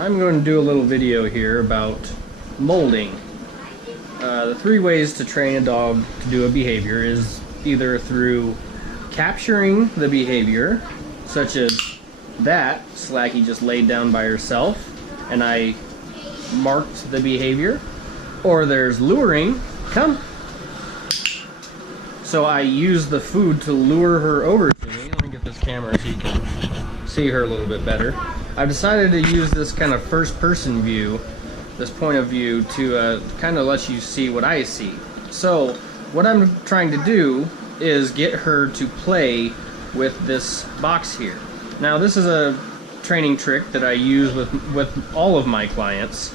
I'm going to do a little video here about molding. The 3 ways to train a dog to do a behavior is either through capturing the behavior, such as that Slacky just laid down by herself and I marked the behavior, or there's luring. Come. So I use the food to lure her over to me. Let me get this camera so you can see her a little bit better. I've decided to use this kind of first-person view, this point of view, to kind of let you see what I see. So what I'm trying to do is get her to play with this box here. Now this is a training trick that I use with all of my clients,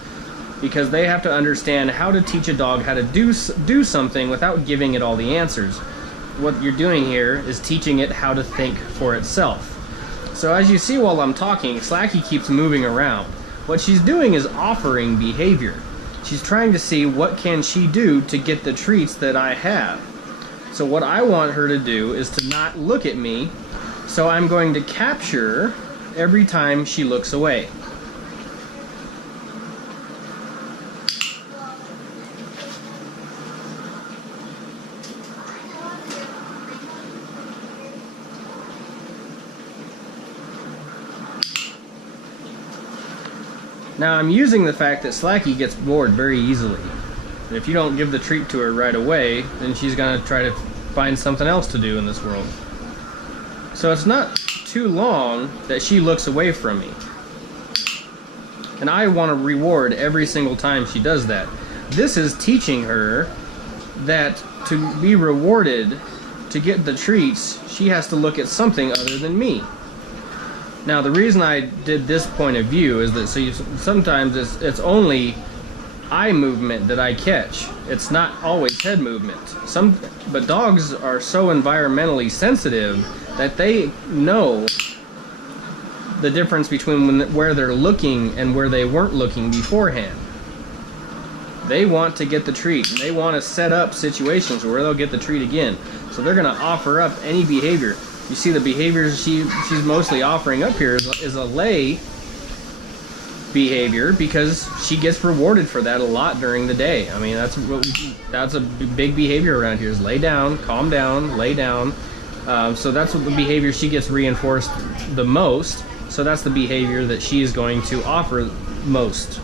because they have to understand how to teach a dog how to do something without giving it all the answers. What you're doing here is teaching it how to think for itself. So as you see while I'm talking, Slacky keeps moving around. What she's doing is offering behavior. She's trying to see what can she do to get the treats that I have. So what I want her to do is to not look at me, so I'm going to capture every time she looks away. Now I'm using the fact that Slacky gets bored very easily. And if you don't give the treat to her right away, then she's going to try to find something else to do in this world. So it's not too long that she looks away from me. And I want to reward every single time she does that. This is teaching her that to be rewarded, to get the treats, she has to look at something other than me. Now the reason I did this point of view is that sometimes it's only eye movement that I catch. It's not always head movement. But dogs are so environmentally sensitive that they know the difference between where they're looking and where they weren't looking beforehand. They want to get the treat, and they want to set up situations where they'll get the treat again. So they're going to offer up any behavior. You see the behaviors she's mostly offering up here is a lay behavior, because she gets rewarded for that a lot during the day. I mean, that's a big behavior around here, is lay down, calm down, lay down. So that's what the behavior she gets reinforced the most. So that's the behavior that she is going to offer most.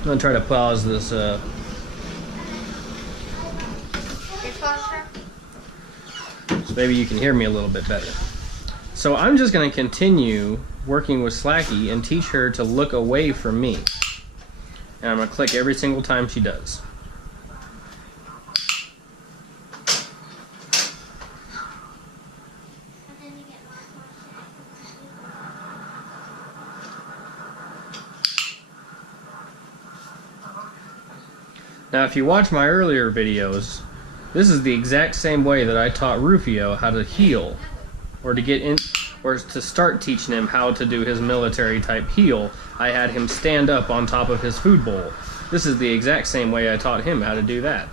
I'm going to try to pause this so maybe you can hear me a little bit better. So I'm just going to continue working with Slacky and teach her to look away from me. And I'm going to click every single time she does. Now if you watch my earlier videos, this is the exact same way that I taught Rufio how to heel, or to get in, or to start teaching him how to do his military type heel. I had him stand up on top of his food bowl. This is the exact same way I taught him how to do that.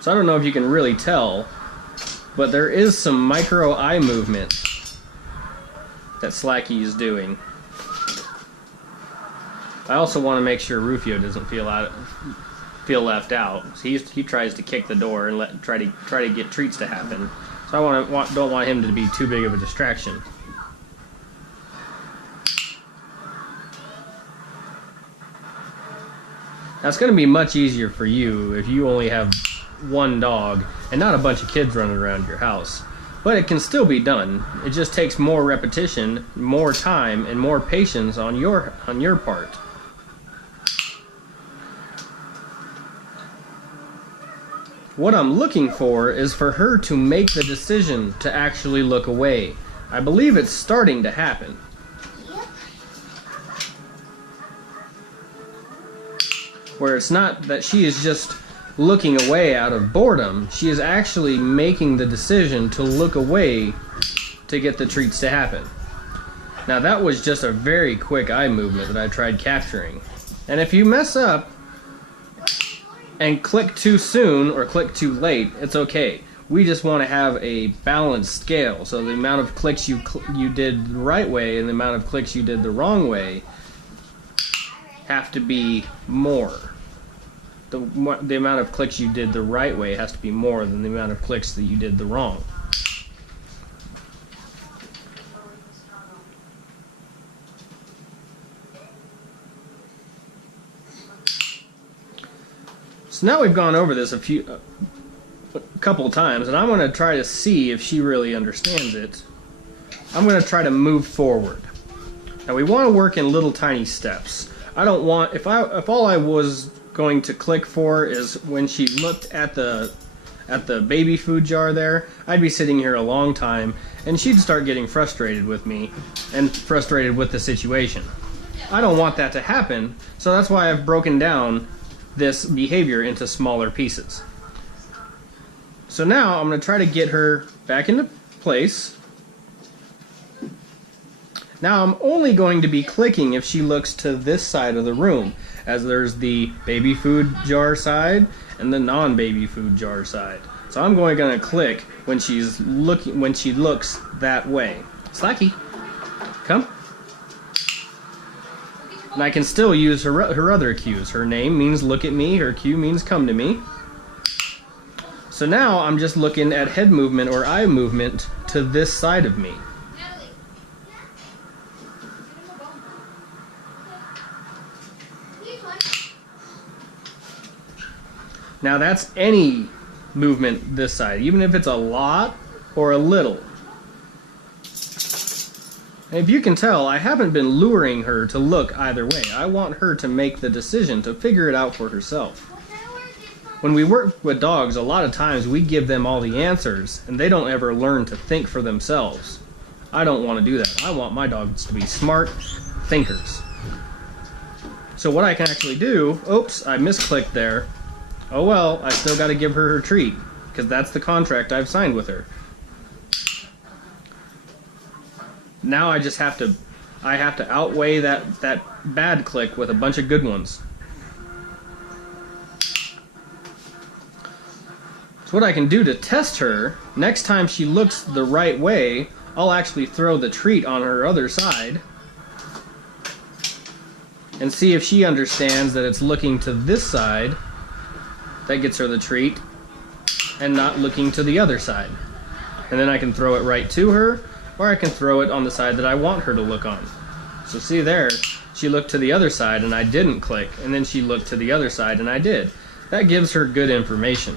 So I don't know if you can really tell, but there is some micro eye movement that Slacky is doing. I also want to make sure Rufio doesn't feel left out. So he tries to kick the door and try to get treats to happen. So I don't want him to be too big of a distraction. Now it's going to be much easier for you if you only have one dog and not a bunch of kids running around your house. But it can still be done. It just takes more repetition, more time, and more patience on your part. What I'm looking for is for her to make the decision to actually look away. I believe it's starting to happen. Where it's not that she is just looking away out of boredom, she is actually making the decision to look away to get the treats to happen. Now that was just a very quick eye movement that I tried capturing. And if you mess up and click too soon or click too late, it's okay. We just want to have a balanced scale, so the amount of clicks you did the right way and the amount of clicks you did the wrong way have to be more. The amount of clicks you did the right way has to be more than the amount of clicks that you did the wrong. So now we've gone over this a couple times, and I'm going to try to see if she really understands it. I'm going to try to move forward. Now we want to work in little tiny steps. I don't want, if all I was going to click for is when she looked at the baby food jar there, I'd be sitting here a long time and she'd start getting frustrated with me and frustrated with the situation. I don't want that to happen, so that's why I've broken down this behavior into smaller pieces. So now I'm going to try to get her back into place. Now I'm only going to be clicking if she looks to this side of the room, as there's the baby food jar side and the non-baby food jar side. So I'm going to click when she looks that way. Slacky, come. And I can still use her other cues. Her name means look at me, her cue means come to me. So now I'm just looking at head movement or eye movement to this side of me. Now that's any movement this side, even if it's a lot or a little. And if you can tell, I haven't been luring her to look either way. I want her to make the decision, to figure it out for herself. When we work with dogs, a lot of times we give them all the answers, and they don't ever learn to think for themselves. I don't want to do that. I want my dogs to be smart thinkers. So what I can actually do, oops, I misclicked there. Oh well, I still got to give her her treat, because that's the contract I've signed with her. Now I just have to outweigh that bad click with a bunch of good ones. So what I can do to test her, next time she looks the right way, I'll actually throw the treat on her other side and see if she understands that it's looking to this side that gets her the treat and not looking to the other side. And then I can throw it right to her, or I can throw it on the side that I want her to look on. So see there, she looked to the other side and I didn't click, and then she looked to the other side and I did. That gives her good information.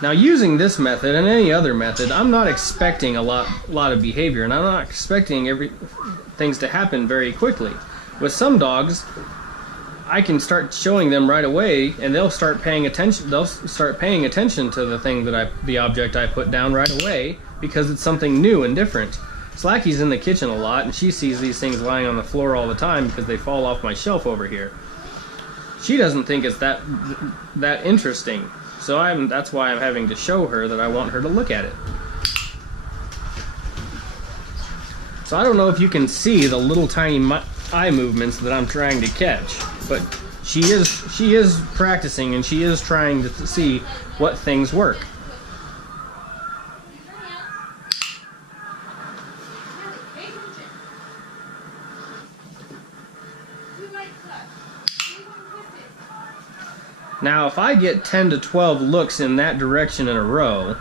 Now using this method and any other method, I'm not expecting a lot of behavior, and I'm not expecting things to happen very quickly. With some dogs, I can start showing them right away, and they'll start paying attention. They'll start paying attention to the object I put down right away, because it's something new and different. Slacky's in the kitchen a lot, and she sees these things lying on the floor all the time because they fall off my shelf over here. She doesn't think it's that interesting. So that's why I'm having to show her that I want her to look at it. So I don't know if you can see the little tiny eye movements that I'm trying to catch, but she is practicing and she is trying to see what things work. Now, if I get 10 to 12 looks in that direction in a row,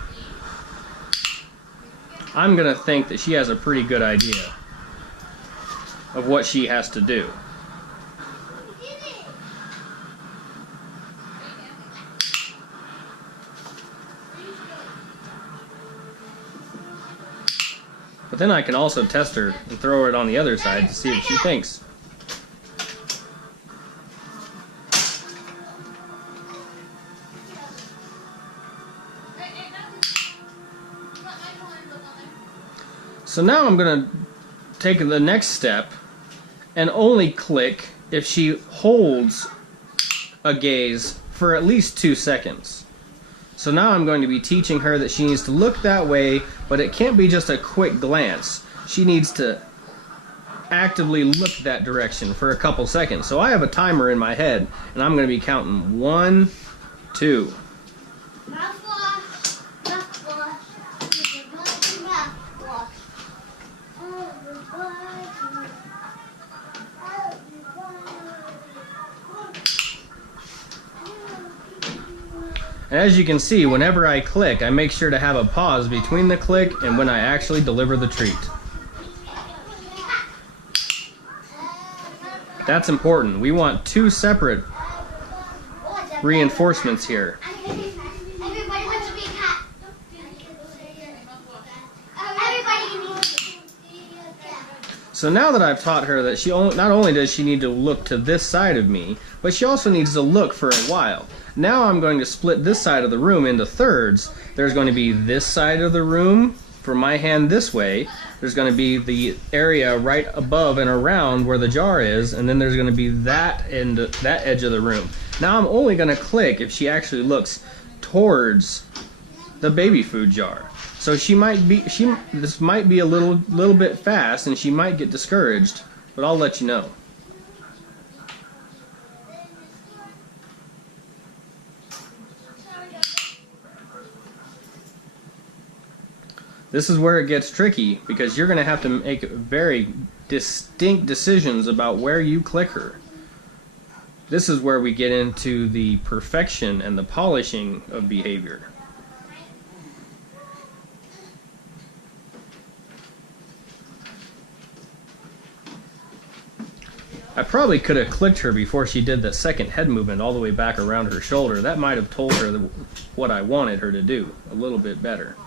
I'm going to think that she has a pretty good idea of what she has to do. But then I can also test her and throw it on the other side to see what she thinks. So now I'm going to take the next step and only click if she holds a gaze for at least 2 seconds. So now I'm going to be teaching her that she needs to look that way, but it can't be just a quick glance. She needs to actively look that direction for a couple seconds. So I have a timer in my head, and I'm going to be counting 1, 2. And as you can see, whenever I click, I make sure to have a pause between the click and when I actually deliver the treat. That's important. We want 2 separate reinforcements here. So now that I've taught her that not only does she need to look to this side of me, but she also needs to look for a while. Now I'm going to split this side of the room into thirds. There's going to be this side of the room for my hand this way. There's going to be the area right above and around where the jar is, and then there's going to be that edge of the room. Now I'm only going to click if she actually looks towards the baby food jar. So this might be a little bit fast, and she might get discouraged, but I'll let you know. This is where it gets tricky, because you're going to have to make very distinct decisions about where you click her. This is where we get into the perfection and the polishing of behavior. I probably could have clicked her before she did the second head movement all the way back around her shoulder. That might have told her what I wanted her to do a little bit better.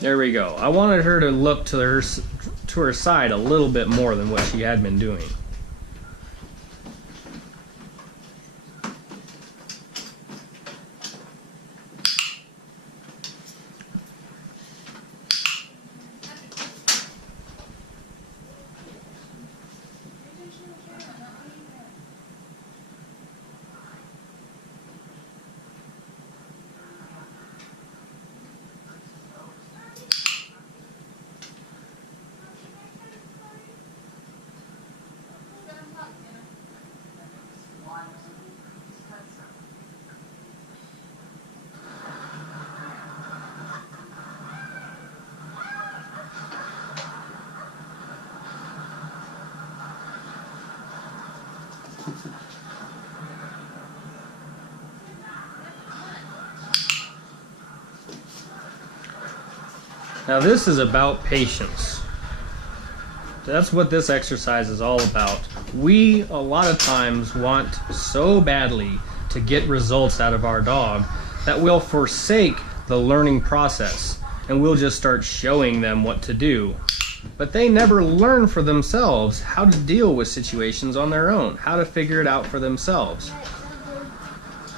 There we go. I wanted her to look to her side a little bit more than what she had been doing. Now this is about patience. That's what this exercise is all about. We, a lot of times, want so badly to get results out of our dog that we'll forsake the learning process and we'll just start showing them what to do. But they never learn for themselves how to deal with situations on their own, how to figure it out for themselves.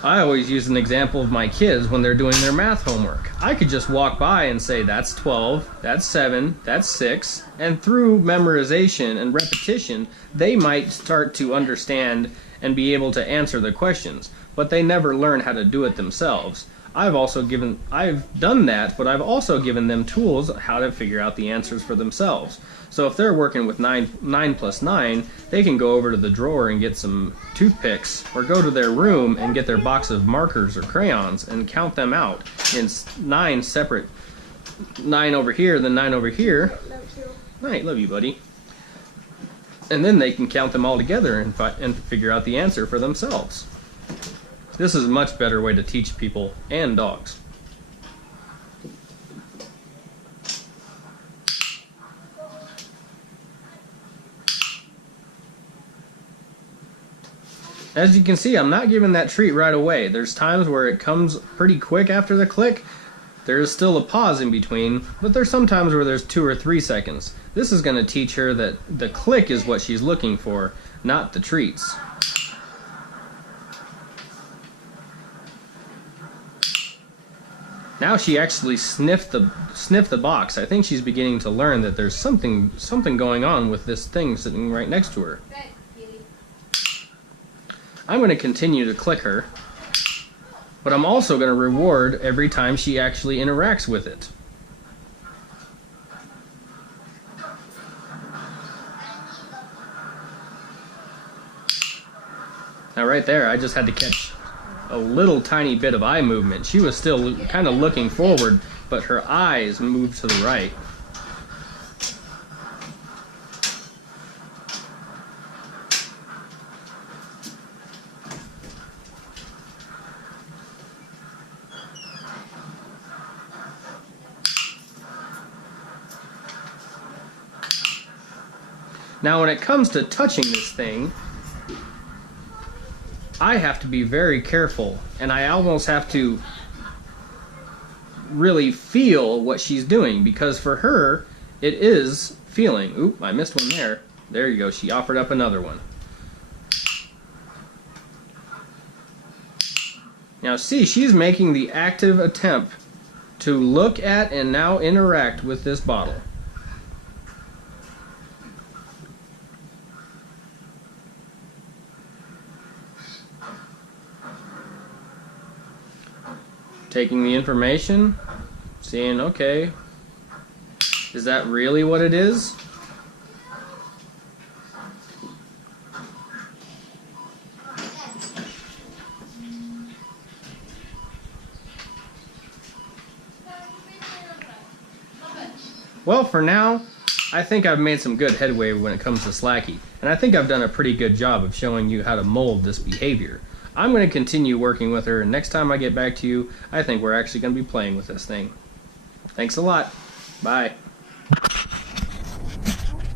I always use an example of my kids when they're doing their math homework. I could just walk by and say, that's 12, that's 7, that's 6, and through memorization and repetition, they might start to understand and be able to answer the questions, but they never learn how to do it themselves. I've done that, but I've also given them tools how to figure out the answers for themselves. So if they're working with 9 plus 9, they can go over to the drawer and get some toothpicks, or go to their room and get their box of markers or crayons and count them out in 9 separate, 9 over here, then 9 over here. Right, love you, buddy. And then they can count them all together and figure out the answer for themselves. This is a much better way to teach people and dogs. As you can see, I'm not giving that treat right away. There's times where it comes pretty quick after the click, There is still a pause in between, but there's some times where there's 2 or 3 seconds. This is going to teach her that the click is what she's looking for, not the treats. Now she actually sniffed the box. I think she's beginning to learn that there's something going on with this thing sitting right next to her. I'm going to continue to click her, but I'm also going to reward every time she actually interacts with it. Now right there, I just had to catch a little tiny bit of eye movement. She was still kind of looking forward, but her eyes moved to the right. Now when it comes to touching this thing, I have to be very careful, and I almost have to really feel what she's doing, because for her, it is feeling. Oop, I missed one there. There you go, she offered up another one. Now see, she's making the active attempt to look at and now interact with this bottle. Taking the information, seeing, okay, is that really what it is? Well, for now, I think I've made some good headway when it comes to Slacky, and I think I've done a pretty good job of showing you how to mold this behavior. I'm going to continue working with her, and next time I get back to you, I think we're actually going to be playing with this thing. Thanks a lot. Bye.